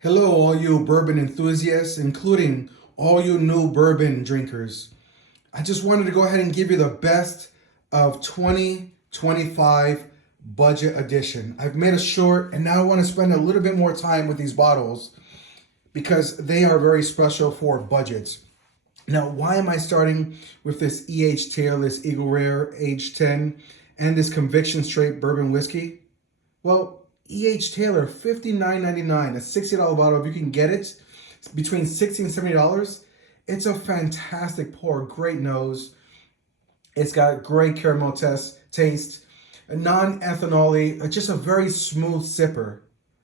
Hello, all you bourbon enthusiasts, including all you new bourbon drinkers. I just wanted to go ahead and give you the best of 2025 budget edition. I've made a short, and now I want to spend a little bit more time with these bottles because they are very special for budgets. Now, why am I starting with this EH Tail, this Eagle Rare Age 10, and this Conviction Straight Bourbon Whiskey? Well, E.H. Taylor, $59.99, a $60 bottle. If you can get it, it's between $60 and $70. It's a fantastic pour, great nose. It's got great caramel taste, a non-ethanol, just a very smooth sipper.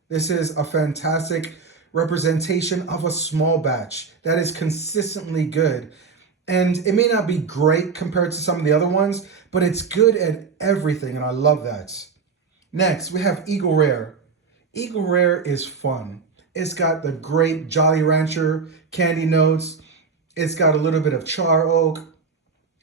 This is a fantastic representation of a small batch that is consistently good. And it may not be great compared to some of the other ones, but it's good at everything, and I love that. Next, we have Eagle Rare. Eagle Rare is fun. It's got the great Jolly Rancher candy notes. It's got a little bit of char oak.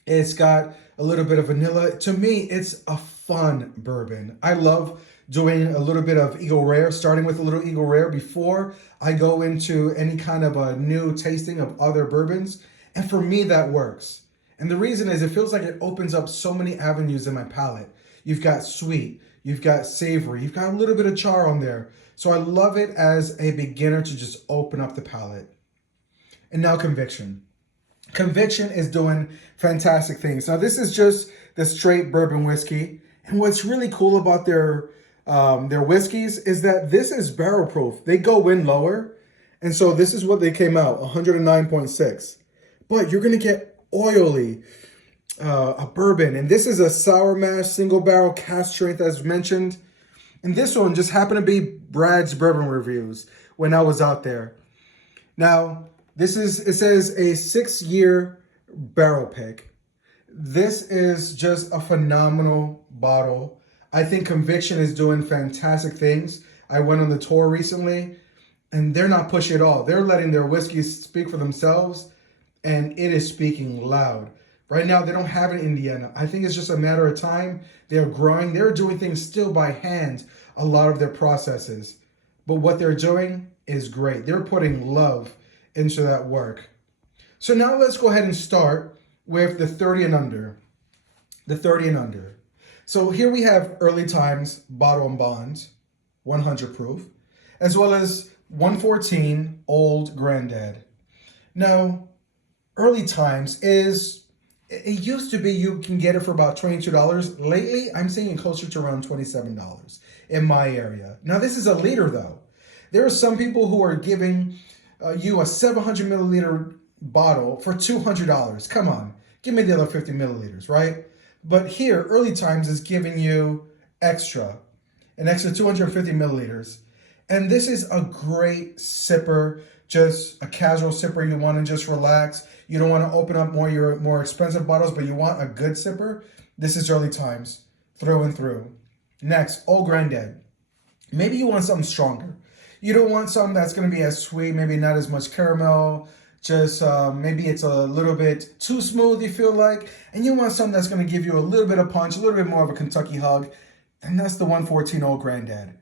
It's got a little bit of vanilla. To me, it's a fun bourbon. I love doing a little bit of Eagle Rare, starting with a little Eagle Rare before I go into any kind of a new tasting of other bourbons. And for me, that works. And the reason is it feels like it opens up so many avenues in my palate. You've got sweet, you've got savory, you've got a little bit of char on there. So I love it as a beginner to just open up the palate. And now Conviction. Conviction is doing fantastic things. Now this is just the straight bourbon whiskey. And what's really cool about their whiskeys is that this is barrel proof. They go in lower. And so this is what they came out, 109.6. But you're going to get oily, a bourbon. And this is a sour mash single barrel cask strength as mentioned. And this one just happened to be Brad's bourbon reviews when I was out there. Now, it says a 6-year barrel pick. This is just a phenomenal bottle. I think Conviction is doing fantastic things. I went on the tour recently and they're not pushy at all. They're letting their whiskeys speak for themselves and it is speaking loud. Right now, they don't have it in Indiana. I think it's just a matter of time. They're growing. They're doing things still by hand, a lot of their processes. But what they're doing is great. They're putting love into that work. So now let's go ahead and start with the 30 and under. The 30 and under. So here we have Early Times Bottle and Bond, 100 proof, as well as 114 Old Granddad. Now, Early Times is, it used to be you can get it for about $22. Lately, I'm seeing it closer to around $27 in my area. Now, this is a liter though. There are some people who are giving you a 700 milliliter bottle for $200. Come on, give me the other 50 milliliters, right? But here, Early Times is giving you an extra 250 milliliters. And this is a great sipper, just a casual sipper. You want to just relax. You don't want to open up your more expensive bottles, but you want a good sipper. This is Early Times, through and through. Next, Old Granddad. Maybe you want something stronger. You don't want something that's going to be as sweet, maybe not as much caramel, just maybe it's a little bit too smooth, you feel like, and you want something that's going to give you a little bit of punch, a little bit more of a Kentucky hug, and that's the 114 Old Granddad.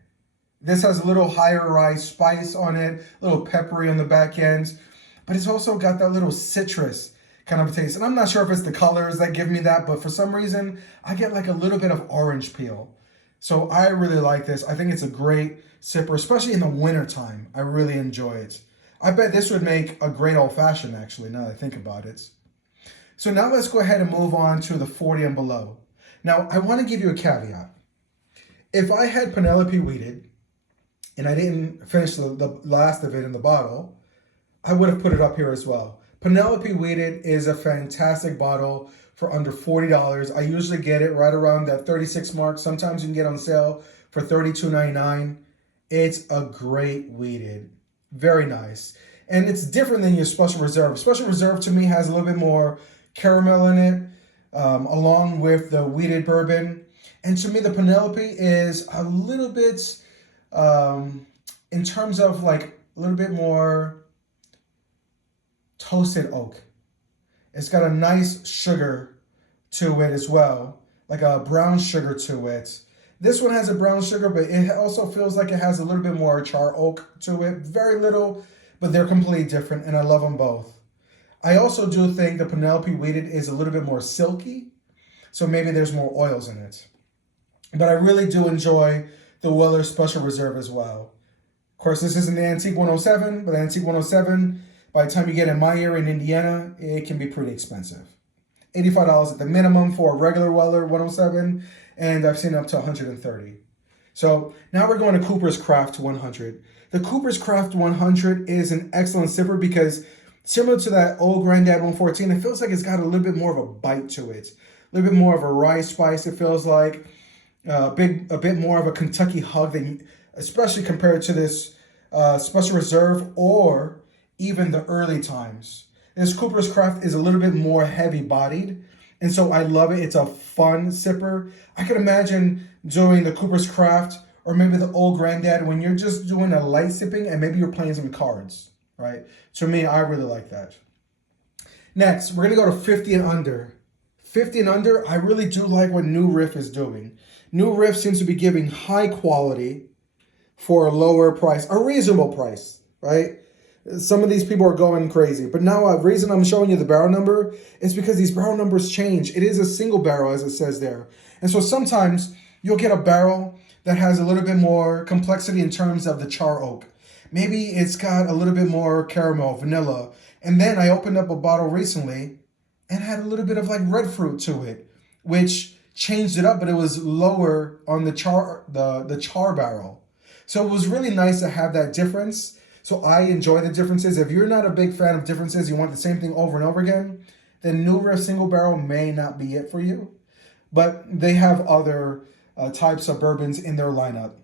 This has a little higher rise spice on it, a little peppery on the back ends, but it's also got that little citrus kind of a taste. And I'm not sure if it's the colors that give me that, but for some reason, I get like a little bit of orange peel. So I really like this. I think it's a great sipper, especially in the wintertime. I really enjoy it. I bet this would make a great old fashioned, actually, now that I think about it. So now let's go ahead and move on to the 40 and below. Now, I want to give you a caveat. If I had Penelope weeded and I didn't finish the last of it in the bottle, I would have put it up here as well. Penelope weeded is a fantastic bottle for under $40. I usually get it right around that 36 mark. Sometimes you can get on sale for $32.99. It's a great weeded. Very nice. And it's different than your Special Reserve. Special Reserve to me has a little bit more caramel in it, along with the weeded bourbon. And to me, the Penelope is a little bit, in terms of like a little bit more toasted oak. It's got a nice sugar to it as well, like a brown sugar to it. This one has a brown sugar, but it also feels like it has a little bit more char oak to it. Very little, but they're completely different, and I love them both. I also do think the Penelope Wheated is a little bit more silky, so maybe there's more oils in it. But I really do enjoy the Weller Special Reserve as well. Of course, this isn't the Antique 107, but the Antique 107, by the time you get in my area in Indiana, it can be pretty expensive. $85 at the minimum for a regular Weller 107, and I've seen up to $130. So now we're going to Cooper's Craft 100. The Cooper's Craft 100 is an excellent sipper because similar to that old Granddad 114, it feels like it's got a little bit more of a bite to it. A little bit more of a rye spice, it feels like. A bit more of a Kentucky hug, than, especially compared to this Special Reserve or even the early times. This Cooper's Craft is a little bit more heavy bodied, and so I love it. It's a fun sipper. I can imagine doing the Cooper's Craft or maybe the old Granddad when you're just doing a light sipping and maybe you're playing some cards, right? To me, I really like that. Next, we're gonna go to 50 and under. 50 and under, I really do like what New Riff is doing. New Riff seems to be giving high quality for a lower price, a reasonable price, right? Some of these people are going crazy. But now the reason I'm showing you the barrel number is because these barrel numbers change. It is a single barrel, as it says there. And so sometimes you'll get a barrel that has a little bit more complexity in terms of the char oak. Maybe it's got a little bit more caramel, vanilla. And then I opened up a bottle recently and had a little bit of like red fruit to it, which changed it up, but it was lower on the char barrel. So it was really nice to have that difference. So I enjoy the differences. If you're not a big fan of differences, you want the same thing over and over again, then New Riff single barrel may not be it for you. But they have other types of bourbons in their lineup.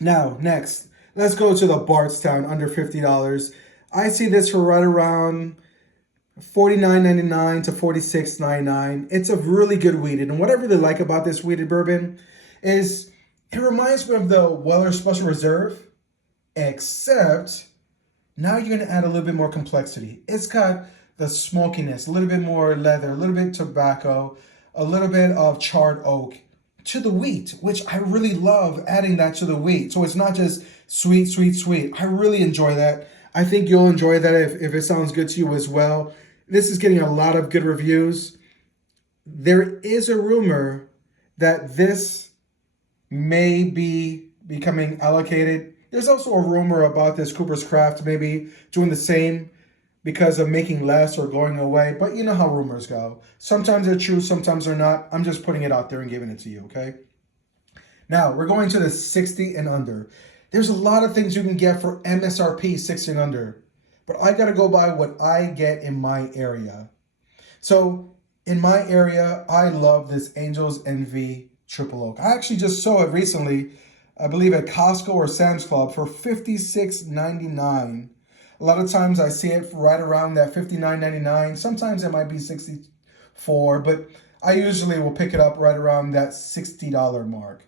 Now, next, let's go to the Bartstown under $50. I see this for right around $49.99 to $46.99. It's a really good wheated. And what I really like about this wheated bourbon is it reminds me of the Weller Special Reserve, except now you're going to add a little bit more complexity. It's got the smokiness, a little bit more leather, a little bit tobacco, a little bit of charred oak to the wheat, which I really love adding that to the wheat. So it's not just sweet, sweet, sweet. I really enjoy that. I think you'll enjoy that if it sounds good to you as well. This is getting a lot of good reviews. There is a rumor that this may be becoming allocated. There's also a rumor about this Cooper's Craft maybe doing the same because of making less or going away. But you know how rumors go. Sometimes they're true, sometimes they're not. I'm just putting it out there and giving it to you, okay? Now, we're going to the 60 and under. There's a lot of things you can get for MSRP 60 and under. But I got to go by what I get in my area. So in my area, I love this Angel's Envy Triple Oak. I actually just saw it recently, I believe at Costco or Sam's Club for $56.99. A lot of times I see it right around that $59.99. Sometimes it might be $64, but I usually will pick it up right around that $60 mark.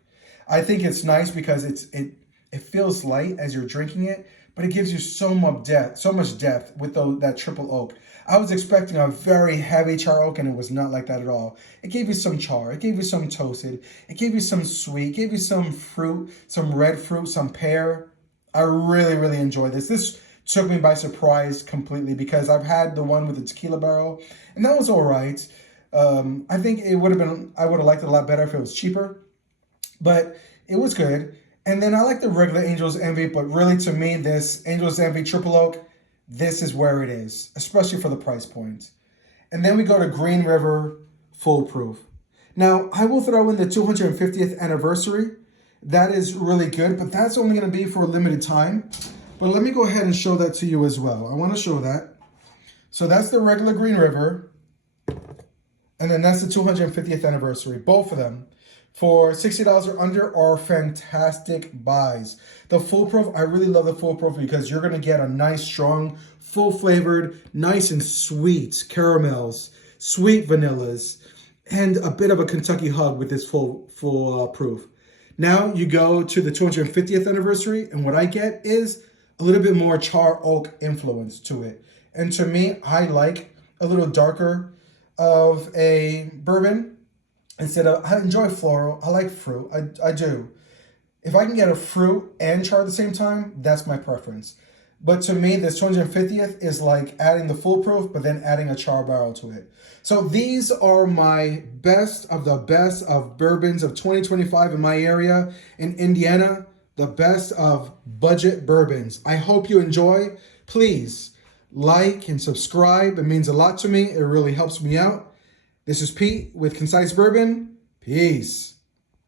I think it's nice because it feels light as you're drinking it, but it gives you so much depth with that triple oak. I was expecting a very heavy char oak, and it was not like that at all. It gave you some char, it gave you some toasted, it gave you some sweet, it gave you some fruit, some red fruit, some pear. I really, really enjoyed this. This took me by surprise completely because I've had the one with the tequila barrel, and that was all right. I think I would have liked it a lot better if it was cheaper, but it was good. And then I like the regular Angel's Envy, but really to me, this Angel's Envy Triple Oak, this is where it is, especially for the price point. And then we go to Green River Foolproof. Now, I will throw in the 250th anniversary. That is really good, but that's only going to be for a limited time. But let me go ahead and show that to you as well. I want to show that. So that's the regular Green River. And then that's the 250th anniversary, both of them. For $60 or under are fantastic buys. The Foolproof, I really love the Foolproof because you're going to get a nice, strong, full-flavored, nice and sweet caramels, sweet vanillas, and a bit of a Kentucky hug with this full proof. Now you go to the 250th anniversary, and what I get is a little bit more char oak influence to it. And to me, I like a little darker of a bourbon. instead of, I enjoy floral, I like fruit, I do. If I can get a fruit and char at the same time, that's my preference. But to me, this 250th is like adding the foolproof, but then adding a char barrel to it. So these are my best of bourbons of 2025 in my area in Indiana, the best of budget bourbons. I hope you enjoy. Please like and subscribe. It means a lot to me. It really helps me out. This is Pete with Concise Bourbon. Peace.